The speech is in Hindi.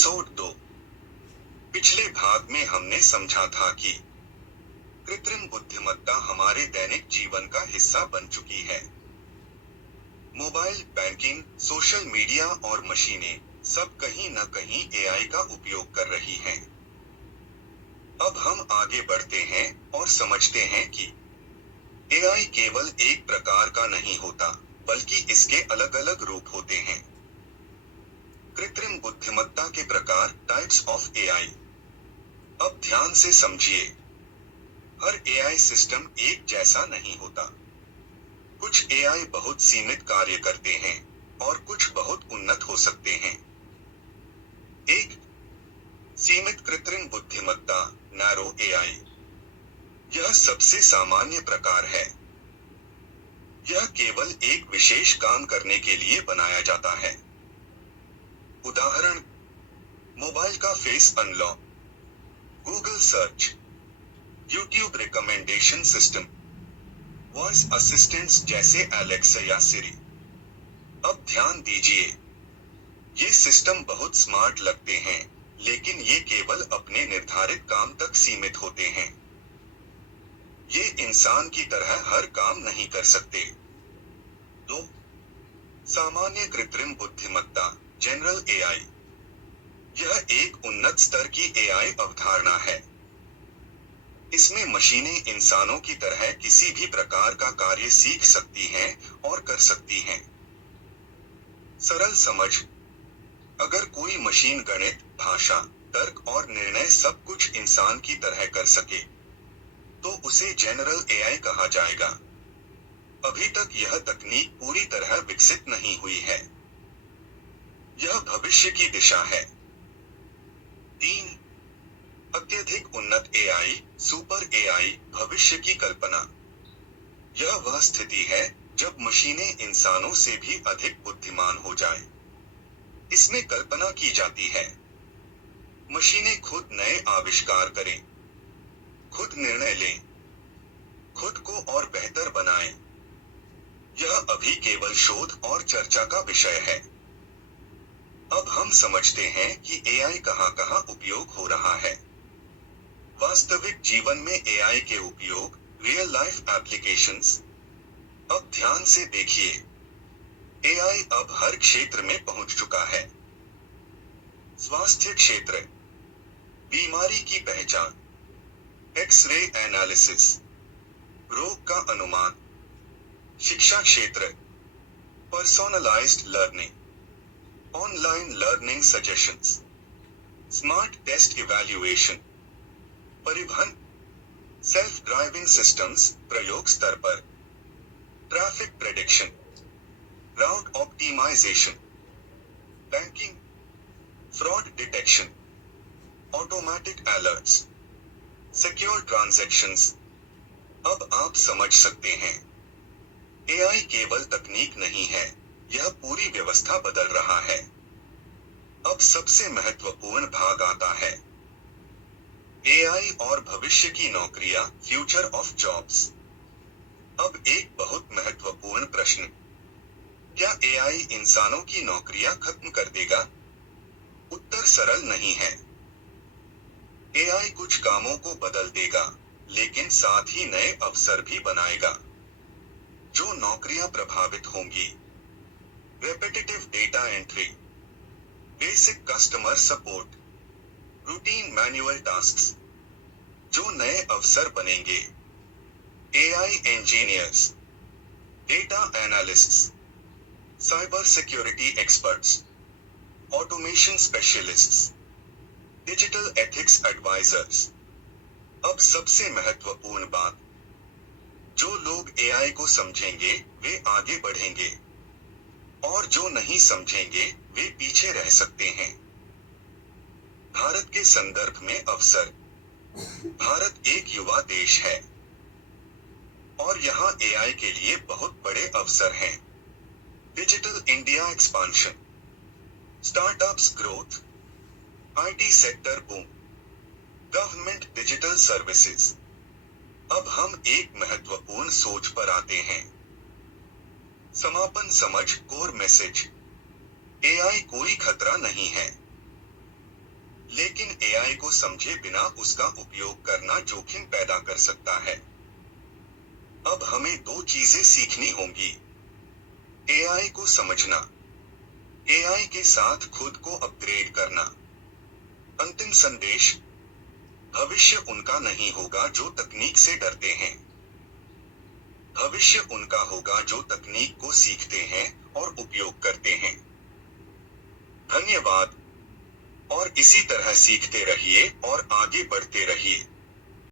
एपिसोड 2। पिछले भाग में हमने समझा था कि कृत्रिम बुद्धिमत्ता हमारे दैनिक जीवन का हिस्सा बन चुकी है। मोबाइल बैंकिंग, सोशल मीडिया और मशीनें सब कहीं न कहीं एआई का उपयोग कर रही हैं। अब हम आगे बढ़ते हैं और समझते हैं कि एआई केवल एक प्रकार का नहीं होता, बल्कि इसके अलग अलग रूप होते हैं। कृत्रिम बुद्धिमत्ता के प्रकार, टाइप्स ऑफ एआई। अब ध्यान से समझिए, हर एआई सिस्टम एक जैसा नहीं होता। कुछ एआई बहुत सीमित कार्य करते हैं और कुछ बहुत उन्नत हो सकते हैं। एक सीमित कृत्रिम बुद्धिमत्ता, नैरो एआई। यह सबसे सामान्य प्रकार है। यह केवल एक विशेष काम करने के लिए बनाया जाता है। उदाहरण, मोबाइल का face unlock, Google search, YouTube recommendation system, voice assistants जैसे एलेक्सा या सिरी। अब ध्यान दीजिए, ये सिस्टम बहुत स्मार्ट लगते हैं, लेकिन ये केवल अपने निर्धारित काम तक सीमित होते हैं। ये इंसान की तरह हर काम नहीं कर सकते। 2. सामान्य कृत्रिम बुद्धिमत्ता, जनरल एआई। यह एक उन्नत स्तर की एआई अवधारणा है। इसमें मशीनें इंसानों की तरह किसी भी प्रकार का कार्य सीख सकती हैं और कर सकती हैं। सरल समझ, अगर कोई मशीन गणित, भाषा, तर्क और निर्णय सब कुछ इंसान की तरह कर सके, तो उसे जनरल एआई कहा जाएगा। अभी तक यह तकनीक पूरी तरह विकसित नहीं हुई है। यह भविष्य की दिशा है। 3. अत्यधिक उन्नत एआई, सुपर एआई, भविष्य की कल्पना। यह वह स्थिति है जब मशीनें इंसानों से भी अधिक बुद्धिमान हो जाएं। इसमें कल्पना की जाती है। मशीनें खुद नए आविष्कार करें, खुद निर्णय लें, खुद को और बेहतर बनाएं। यह अभी केवल शोध और चर्चा का विषय है। अब हम समझते हैं कि एआई कहां-कहां उपयोग हो रहा है। वास्तविक जीवन में एआई के उपयोग, रियल लाइफ एप्लीकेशंस। अब ध्यान से देखिए, एआई अब हर क्षेत्र में पहुंच चुका है। स्वास्थ्य क्षेत्र, बीमारी की पहचान, एक्स-रे एनालिसिस, रोग का अनुमान। शिक्षा क्षेत्र, personalised learning, online learning suggestions, smart test evaluation. परिवहन, सेल्फ ड्राइविंग सिस्टम्स प्रयोग स्तर पर, traffic prediction, route optimisation. Banking, fraud detection, automatic alerts, secure transactions. अब आप समझ सकते हैं, एआई केवल तकनीक नहीं है, यह पूरी व्यवस्था बदल रहा है। अब सबसे महत्वपूर्ण भाग आता है, एआई और भविष्य की नौकरियां, फ्यूचर ऑफ जॉब्स। अब एक बहुत महत्वपूर्ण प्रश्न, क्या एआई इंसानों की नौकरियां खत्म कर देगा? उत्तर सरल नहीं है। एआई कुछ कामों को बदल देगा, लेकिन साथ ही नए अवसर भी बनाएगा। जो नौकरियां प्रभावित होंगी, repetitive data entry, basic customer support, routine manual tasks. जो नए अवसर बनेंगे, AI engineers, data analysts, cyber security experts, automation specialists, digital ethics advisors. अब सबसे महत्वपूर्ण बात, जो लोग एआई को समझेंगे वे आगे बढ़ेंगे, और जो नहीं समझेंगे वे पीछे रह सकते हैं। भारत के संदर्भ में अवसर, भारत एक युवा देश है और यहाँ एआई के लिए बहुत बड़े अवसर हैं। Digital India expansion, startups growth, IT sector boom, government digital services. अब हम एक महत्वपूर्ण सोच पर आते हैं। समापन समझ, कोर मैसेज, एआई कोई खतरा नहीं है। एआई को समझे बिना उसका उपयोग करना जोखिम पैदा कर सकता है। अब हमें दो चीजें सीखनी होंगी। एआई को समझना, एआई के साथ खुद को अपग्रेड करना। अंतिम संदेश, भविष्य उनका नहीं होगा जो तकनीक से डरते हैं। भविष्य उनका होगा जो तकनीक को सीखते हैं और उपयोग करते हैं। धन्यवाद, और इसी तरह सीखते रहिए और आगे बढ़ते रहिए।